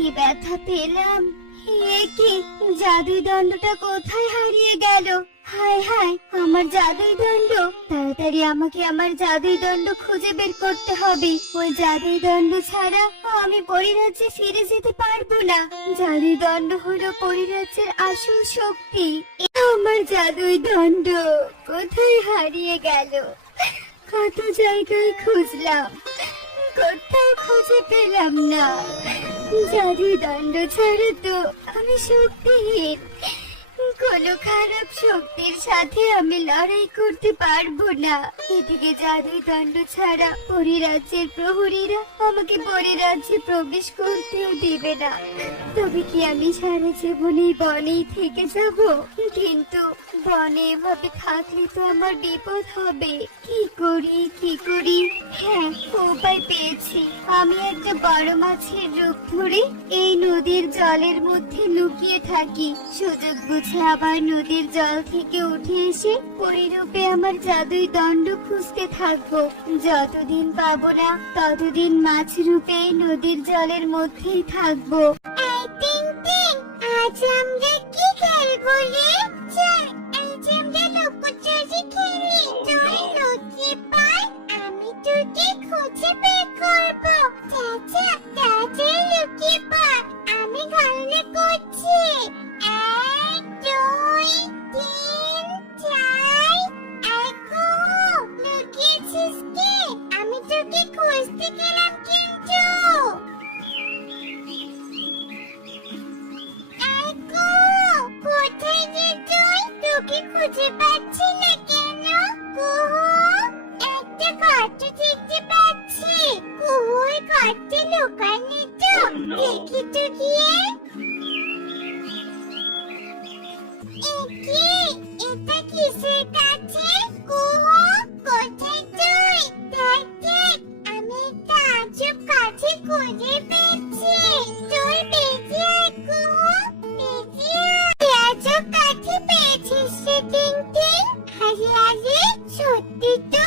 কি ব্যথা পেলাম! এ কি, জাদুই দণ্ডটা কোথায় হারিয়ে গেল? হায় হায়, আমার জাদুই দণ্ড! তাড়াতাড়ি আমাকে আমার জাদুই দণ্ড খুঁজে বের করতে হবে। ওই জাদুই দণ্ড ছাড়া আমি পরিরাজ্যে ফিরে যেতে পারবো না। জাদুই দণ্ড হলো পরিরাজ্যের আসল শক্তি। আমার জাদুই দণ্ড কোথায় হারিয়ে গেল? কত জায়গায় খুঁজলাম, কোথাও খুঁজে পেলাম না। জাদুই দণ্ড ছাড়া তো আমি শক্তিহীন। কোনো খারাপ শক্তির সাথে আমি লড়াই করতে পারবো না। এদিকে জাদুই দণ্ড ছাড়া পরিরাজ্যের প্রহরীরা আমাকে পরিরাজ্যে প্রবেশ করতেও দিবে না। তবে কি আমি সারা জীবনে বনেই থেকে যাব? কিন্তু বনে এভাবে থাকলে তো আমার বিপদ হবে। কি করি কি করি? হ্যাঁ, উপায় পেয়েছি। আমি একটা বড় মাছের রূপ ধরে এই নদীর জলের মধ্যে লুকিয়ে থাকি। সুযোগ বুঝে আবার নদীর জল থেকে উঠে এসে পরিরূপে আমার জাদুই দণ্ড খুঁজতে থাকবো। যতদিন পাবো না ততদিন মাছ রূপে নদীর জলের মধ্যেই থাকবো। এই টিং টিং, আজ আমরা কি খেলবো রে? চল, আজ আমরা লুকোচুরি খেলি। তুই লুকিয়ে পড়, আমি তোকে খুঁজে বের করবো। চাচা, তাড়াতাড়ি লুকিয়ে পড়, আমি গণনা করছি। 1 2 3 4। এখন লুকিয়েছিস কি? আমি তোকে খুঁজতে গেলাম কিন্তু। কোথায় যে তুই? তোকে খুঁজে পাচ্ছি না কেন? কুহু, একটা গর্ত দেখতে পাচ্ছি। কুহু, ওই গর্তে লুকায়নি তো? দেখি তো গিয়ে। একি, এটা কিসের কাছে? কুহু, কোথায় তুই? দেখ দেখ, আমি একটা আজব কাছে খুঁজে পেয়েছি। তুই বেঁচে আয় কুহু, বেঁচে আয়। আজব কাছে পেয়েছিস রে টিং টিং? আরে আরে, সত্যি তো,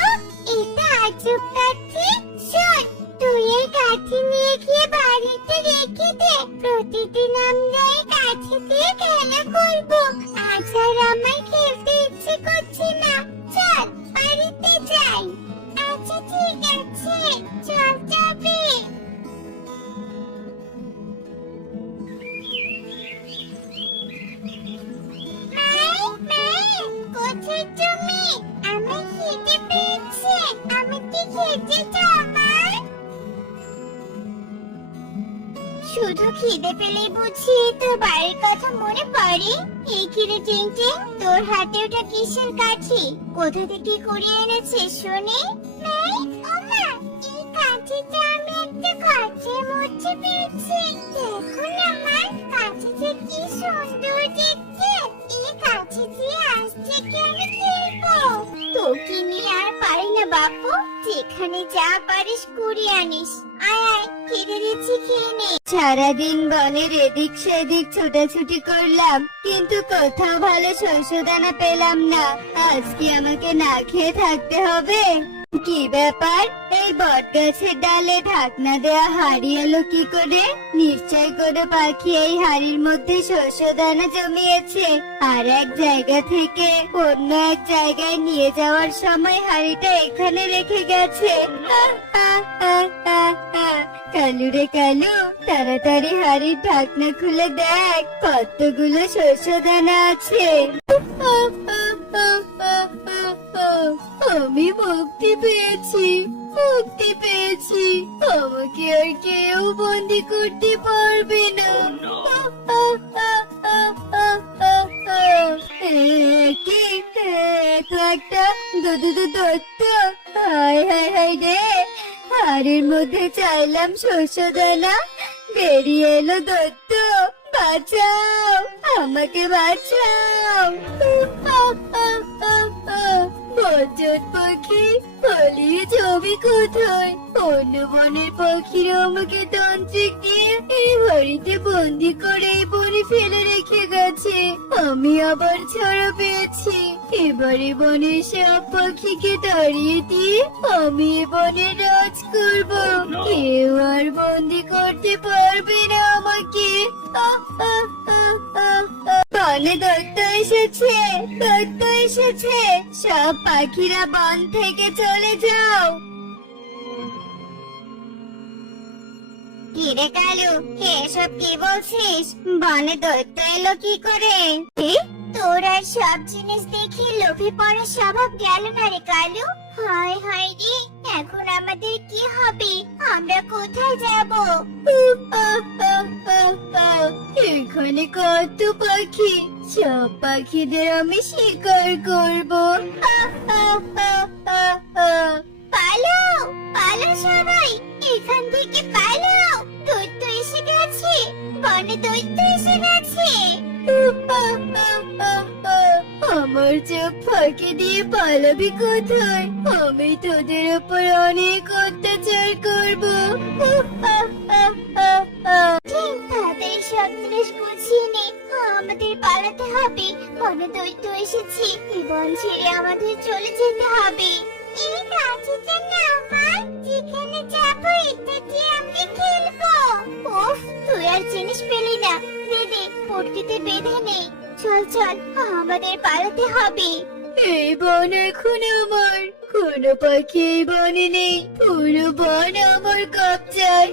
এটা আজব কাছে। শোন, তুই এই কাছে নিয়ে গিয়ে বাড়িতে রেখে দে। প্রতিদিন আমরা এই কাছে দিয়ে খেলা করবো। আজ আর আমার খেলতে ইচ্ছে করছে না। চল, বাড়িতে যাই। আচ্ছা ঠিক আছে, চল যাবে। কোথায় তুমি? আমার খিদে পেয়েছে, আমি কি খেতে চাও আমার? শুধু খিদে পেলেই বুঝি তোর বাড়ির কথা মনে পড়ে? এই খিদে টিং টিং, তোর হাতে ওটা কিসের কাঠি? কোথা থেকে কুড়িয়ে এনেছিস শুনি? এই ওমা, এই কাঠিটা আমি একটা গাছের মধ্যে পেয়েছি। দেখুন আমার কাঠিটা কি সুন্দর দেখতে। এই কাঠি দিয়ে আজ থেকে আমি খেলবো। তোকে নিয়ে আর পারি না বাপু, যেখানে যা পারিস কুড়িয়ে আনিস। আয় আয়, খেতে দিচ্ছি, খেয়ে নে। সারাদিন বনের এদিক সেদিক ছোটাছুটি করলাম, কিন্তু কোথাও ভালো শস্যদানা পেলাম না। আজকে আমাকে না খেয়ে থাকতে হবে। কি ব্যাপার, এই বট গাছের ডালে ঢাকনা দেয়া হাড়ি এলো কি করে? নিশ্চয় কোনো পাখি এই হাড়ির মধ্যে শস্যদানা জমিয়েছে, আর এক জায়গা থেকে অন্য এক জায়গায় নিয়ে যাওয়ার সময় হাড়িটা এখানে রেখে গেছে। কালু রে কালু, তাড়াতাড়ি হাড়ির ঢাকনা খুলে দেখ কতগুলো শস্যদানা আছে। আমি মুক্তি পেয়েছি, মুক্তি পেয়েছি। আমাকে আর কেউ বন্দি করতে পারবে না। একটা দত্ত, হায় হায় হায় রে, হাড়ির মধ্যে চাইলাম শস্যদানা, বেরিয়ে এলো দত্ত। বাঁচাও, আমাকে বাঁচাও। বজ্জত পাখি, পালিয়ে যাবি কোথায়? অন্য বনের পাখিরা আমাকে তান্ত্রিক দিয়ে বাড়িতে বন্দি করে এই বনে ফেলে রেখে গেছে। আমি আবার ছাড়া পেয়েছি। এবারে বনের সব পাখিকে তাড়িয়ে দিয়ে আমি এ বনে রাজ করব। কেউ আর বন্দি করতে পারবে না আমাকে। বনে দৈত্য এসেছে, দৈত্য এসেছে। সব পাখিরা বন থেকে চলে যাও। কিরে কালু, এসব কি বলছিস? বনে দৈত্য এলো কি করে? তোর আর সব জিনিস দেখে লোভে পড়ার স্বভাব গেল না রে কালু। হায় হায় রে, এখন আমাদের কি হবে? আমরা কোথায় যাব? এখানে কত পাখি, সব পাখিদের আমি শিকার করব। পালাও, পালাও সবাই, এখান থেকে পালাও। দৈত্য এসে গেছে, বনে দৈত্য এসে গেছে। আমার চোখ ফাঁকি দিয়ে পালাবি কোথায়? আমি তোদের উপর অনেক অত্যাচার করব। তাদের সন্ত্রাস গুছিয়ে নে, আমাদের পালাতে হবে। বনে দৈত্য এসেছে, বন ছেড়ে আমাদের চলে যেতে হবে। এই গাছটা নাও মা, যেখানে যাবো এটা দিয়ে আমরা খেলবো। উফ, তুই আর জিনিস পেলি না। দে দে, পটকিতে বেঁধে নেই। চল চল, আমাদের পালাতে হবে। এই বন এখন আমার, কোনো পাখি এই বনে নেই। পুরো বন আমার কবজায়।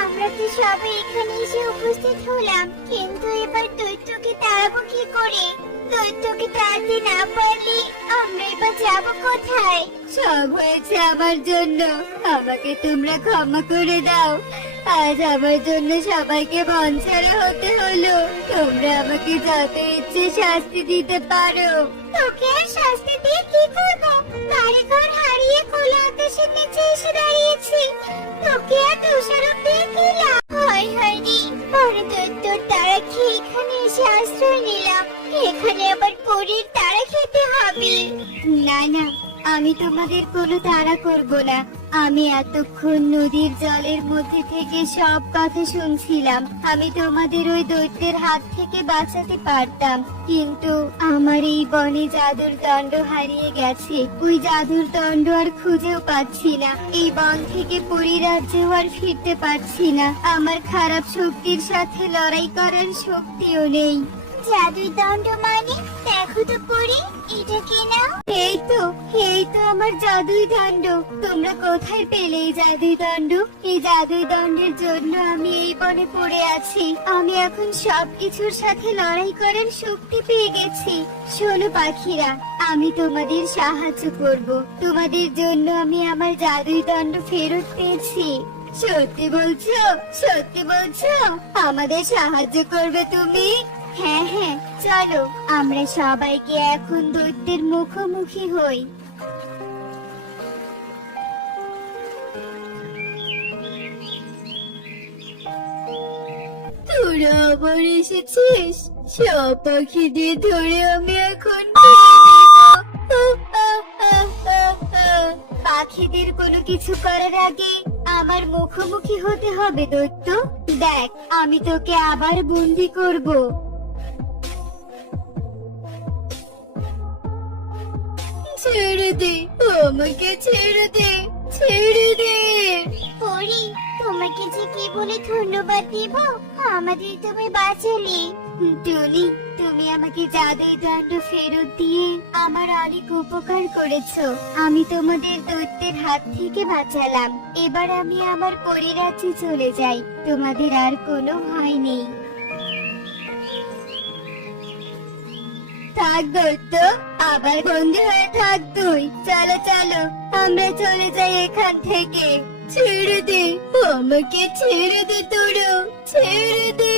আমরা তো সবাই এখানে এসে উপস্থিত হলাম, কিন্তু এবার দৈত্যকে তাড়াবো কি করে? দৈত্যকে তাড়াতে না পারলে আমরা এবার যাবো কোথায়? সব হয়েছে আমার জন্য, আমাকে তোমরা ক্ষমা করে দাও। আজ আমার জন্য সবাইকে বন ছাড়া হতে হলো। তোমরা আমাকে যত ইচ্ছে শাস্তি দিতে পারো। তোকে আর শাস্তি দিয়ে কি করবো? বাড়ি ঘর হারিয়ে খোলা আকাশের নিচে এসে দাঁড়িয়েছি। তোকে আর দোষারোপ দিয়ে কি লাভ? হায় হায় রে, পরে দৈত্যর তারা খেয়ে এখানে এসে আশ্রয় নিলাম। এখানে আবার পরীর তারা খেতে হবে। না না, আমি তোমাদের কোনো তাড়া করব না। আমি এতক্ষণ নদীর জলের মধ্যে থেকে সব কথা শুনছিলাম। আমি তোমাদের ওই দৈত্যের হাত থেকে বাঁচাতে পারতাম, কিন্তু আমার এই বনে জাদুর দণ্ড হারিয়ে গেছে। ওই জাদুর দণ্ড আর খুঁজেও পাচ্ছি না। এই বন থেকে পরিরাজ্যেও আর ফিরতে পারছি না। আমার খারাপ শক্তির সাথে লড়াই করার শক্তিও নেই। জাদুর দণ্ড মানে? দেখো তো পরি, এটা কি না? এই তো আমার জাদুই দণ্ড। তোমরা কোথায় পেলে এই জাদুই দণ্ড? এই জাদুই দণ্ডের জন্য আমি এই বনে পড়ে আছি। আমি এখন সবকিছুর সাথে লড়াই করার শক্তি পেয়ে গেছি। শোনো পাখিরা, আমি তোমাদের সাহায্য করব। তোমাদের জন্য আমি আমার জাদুই দণ্ড ফেরত পেয়েছি। সত্যি বলছো? সত্যি বলছো? আমাদের সাহায্য করবে তুমি? হ্যাঁ হ্যাঁ, চলো আমরা সবাইকে এখন দৈত্যের মুখোমুখি হই। তোরা আবার এসেছিস? সব পাখিদের ধরে আমি এখন পাখিদের কোনো কিছু করার আগে আমার মুখোমুখি হতে হবে দৈত্য। দেখ, আমি তোকে আবার বন্দি করব। ছেড়ে দে, আমাকে ছেড়ে দে, ছেড়ে দে। পরি, তোমাকে যে কি বলে ধন্যবাদ দিব? আমাদের তুমি বাঁচালে। টুনি, তুমি আমাকে জাদুই দণ্ড ফেরত দিয়ে আমার অনেক উপকার করেছো। আমি তোমাদের দৈত্যের হাত থেকে বাঁচালাম। এবার আমি আমার পরিরাজ্যে চলে যাই। তোমাদের আর কোনো ভয় নেই। থাক দৈত্য, আবার বন্দি হয়ে থাক তুই। চলো চলো, আমরা চলে যাই এখান থেকে। ছেড়ে দে, আমাকে ছেড়ে দে তোরা, ছেড়ে দে।